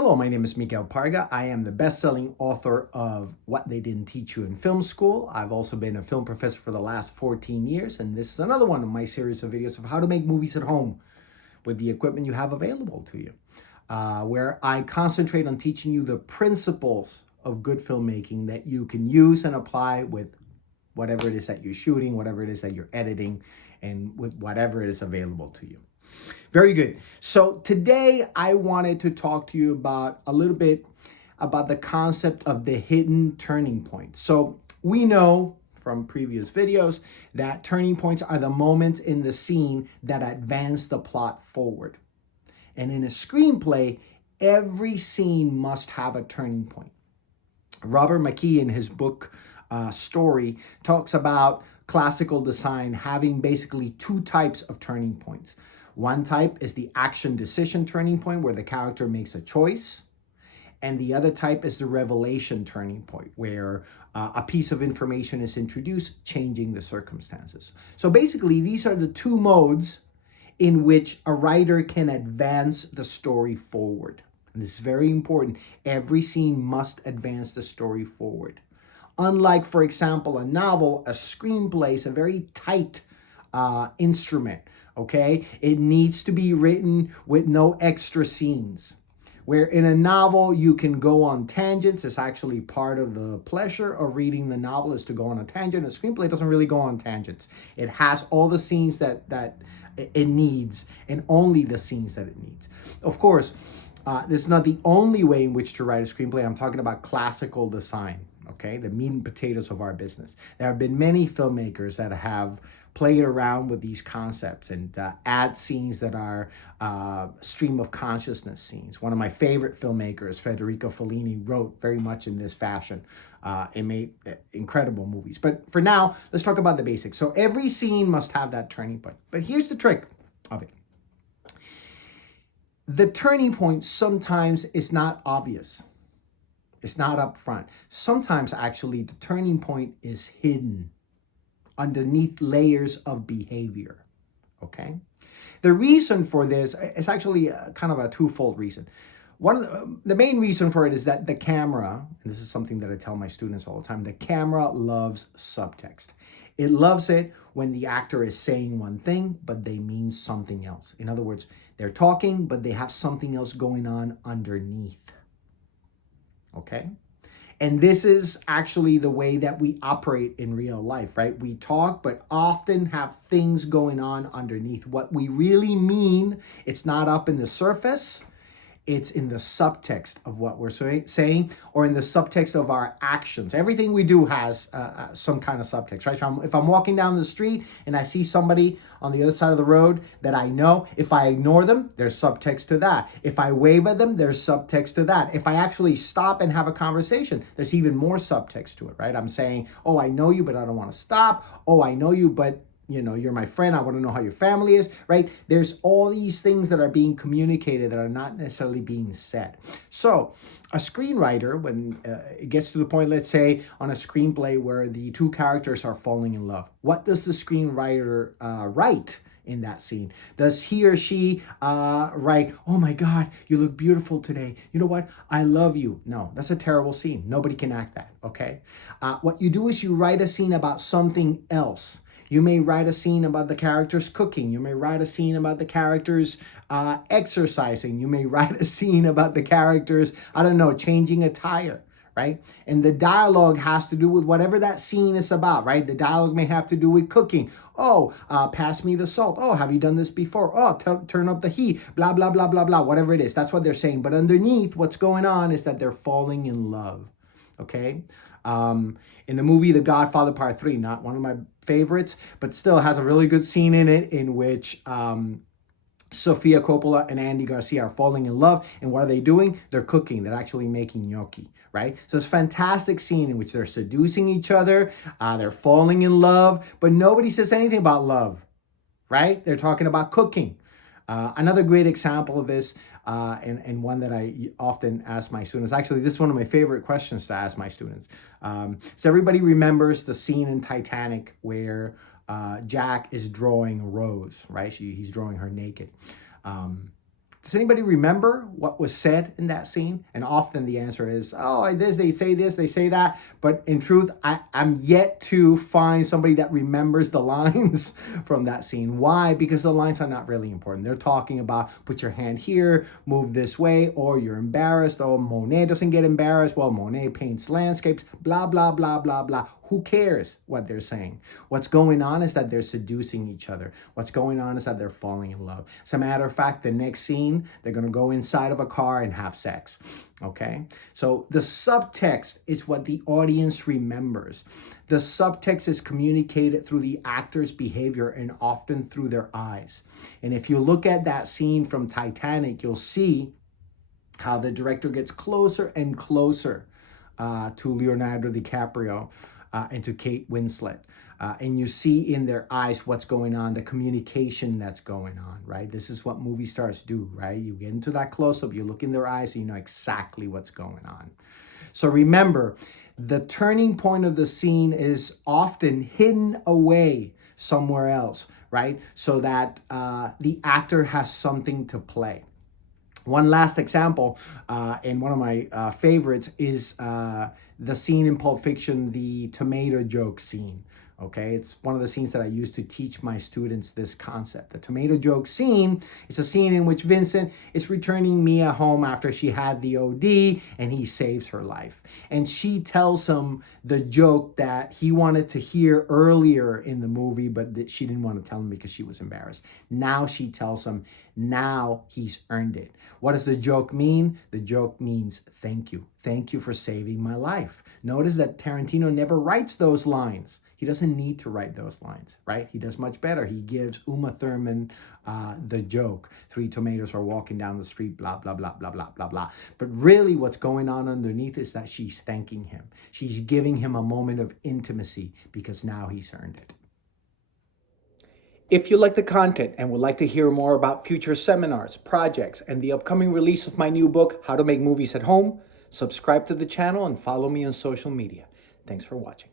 Hello, my name is Miguel Parga. I am the best-selling author of What They Didn't Teach You in Film School. I've also been a film professor for the last 14 years, and this is another one of my series of videos of how to make movies at home with the equipment you have available to you, where I concentrate on teaching you the principles of good filmmaking that you can use and apply with whatever it is that you're shooting, whatever it is that you're editing, and with whatever it is available to you. Very good. So today I wanted to talk to you about a little bit about the concept of the hidden turning point. So we know from previous videos that turning points are the moments in the scene that advance the plot forward. And in a screenplay, every scene must have a turning point. Robert McKee, in his book Story, talks about classical design having basically two types of turning points. One type is the action decision turning point where the character makes a choice. And the other type is the revelation turning point where a piece of information is introduced, changing the circumstances. So basically, these are the two modes in which a writer can advance the story forward. And this is very important. Every scene must advance the story forward. Unlike, for example, a novel, a screenplay is a very tight instrument. Okay, it needs to be written with no extra scenes. Where in a novel, you can go on tangents. It's actually part of the pleasure of reading the novel is to go on a tangent. A screenplay doesn't really go on tangents. It has all the scenes that it needs and only the scenes that it needs. Of course, this is not the only way in which to write a screenplay. I'm talking about classical design, okay? The meat and potatoes of our business. There have been many filmmakers that have played around with these concepts and add scenes that are stream of consciousness scenes. One of my favorite filmmakers, Federico Fellini, wrote very much in this fashion and made incredible movies. But for now, let's talk about the basics. So every scene must have that turning point. But here's the trick of it. The turning point sometimes is not obvious. It's not up front. Sometimes actually the turning point is hidden underneath layers of behavior, okay? The reason for this is actually kind of a twofold reason. One of the main reason for it is that the camera, and this is something that I tell my students all the time, the camera loves subtext. It loves it when the actor is saying one thing, but they mean something else. In other words, they're talking, but they have something else going on underneath, okay? And this is actually the way that we operate in real life, right? We talk, but often have things going on underneath. What we really mean, it's not up in the surface, it's in the subtext of what we're saying or in the subtext of our actions. Everything we do has some kind of subtext, right? So if I'm walking down the street and I see somebody on the other side of the road that I know, if I ignore them, there's subtext to that. If I wave at them, there's subtext to that. If I actually stop and have a conversation, there's even more subtext to it, right? I'm saying, oh, I know you, but I don't want to stop. Oh, I know you, but you know, you're my friend. I want to know how your family is, right? There's all these things that are being communicated that are not necessarily being said. So a screenwriter, when it gets to the point, let's say on a screenplay where the two characters are falling in love, what does the screenwriter write in that scene? Does he or she write, oh my God, you look beautiful today. You know what? I love you. No, that's a terrible scene. Nobody can act that, okay? What you do is you write a scene about something else. You may write a scene about the characters cooking. You may write a scene about the characters exercising. You may write a scene about the characters, I don't know, changing a tire, right? And the dialogue has to do with whatever that scene is about, right? The dialogue may have to do with cooking. Oh, pass me the salt. Oh, have you done this before? Oh, turn up the heat, blah, blah, blah, blah, blah, whatever it is. That's what they're saying. But underneath, what's going on is that they're falling in love, okay? In the movie The Godfather Part 3, not one of my favorites, but still has a really good scene in it in which Sofia Coppola and Andy Garcia are falling in love. And what are they doing? They're cooking. They're actually making gnocchi, right? So it's a fantastic scene in which they're seducing each other. They're falling in love, but nobody says anything about love, right? They're talking about cooking. Another great example of this, and one that I often ask my students, actually, this is one of my favorite questions to ask my students. So everybody remembers the scene in Titanic where Jack is drawing Rose, right? He's drawing her naked. Does anybody remember what was said in that scene? And often the answer is, oh, they say this, they say that. But in truth, I'm yet to find somebody that remembers the lines from that scene. Why? Because the lines are not really important. They're talking about put your hand here, move this way, or you're embarrassed. Oh, Monet doesn't get embarrassed. Well, Monet paints landscapes, blah, blah, blah, blah, blah. Who cares what they're saying? What's going on is that they're seducing each other. What's going on is that they're falling in love. As a matter of fact, the next scene, they're going to go inside of a car and have sex. Okay? So the subtext is what the audience remembers. The subtext is communicated through the actor's behavior and often through their eyes. And if you look at that scene from Titanic, you'll see how the director gets closer and closer to Leonardo DiCaprio and to Kate Winslet. And you see in their eyes what's going on, the communication that's going on, right? This is what movie stars do, right? You get into that close-up, you look in their eyes, and you know exactly what's going on. So remember, the turning point of the scene is often hidden away somewhere else, right? So that the actor has something to play. One last example, and one of my favorites, is the scene in Pulp Fiction, the tomato joke scene. Okay, it's one of the scenes that I use to teach my students this concept. The tomato joke scene is a scene in which Vincent is returning Mia home after she had the OD, and he saves her life. And she tells him the joke that he wanted to hear earlier in the movie, but that she didn't want to tell him because she was embarrassed. Now she tells him, now he's earned it. What does the joke mean? The joke means thank you. Thank you for saving my life. Notice that Tarantino never writes those lines. He doesn't need to write those lines, right? He does much better. He gives Uma Thurman the joke. 3 tomatoes are walking down the street, blah, blah, blah, blah, blah, blah, blah. But really what's going on underneath is that she's thanking him. She's giving him a moment of intimacy because now he's earned it. If you like the content and would like to hear more about future seminars, projects, and the upcoming release of my new book, How to Make Movies at Home, subscribe to the channel and follow me on social media. Thanks for watching.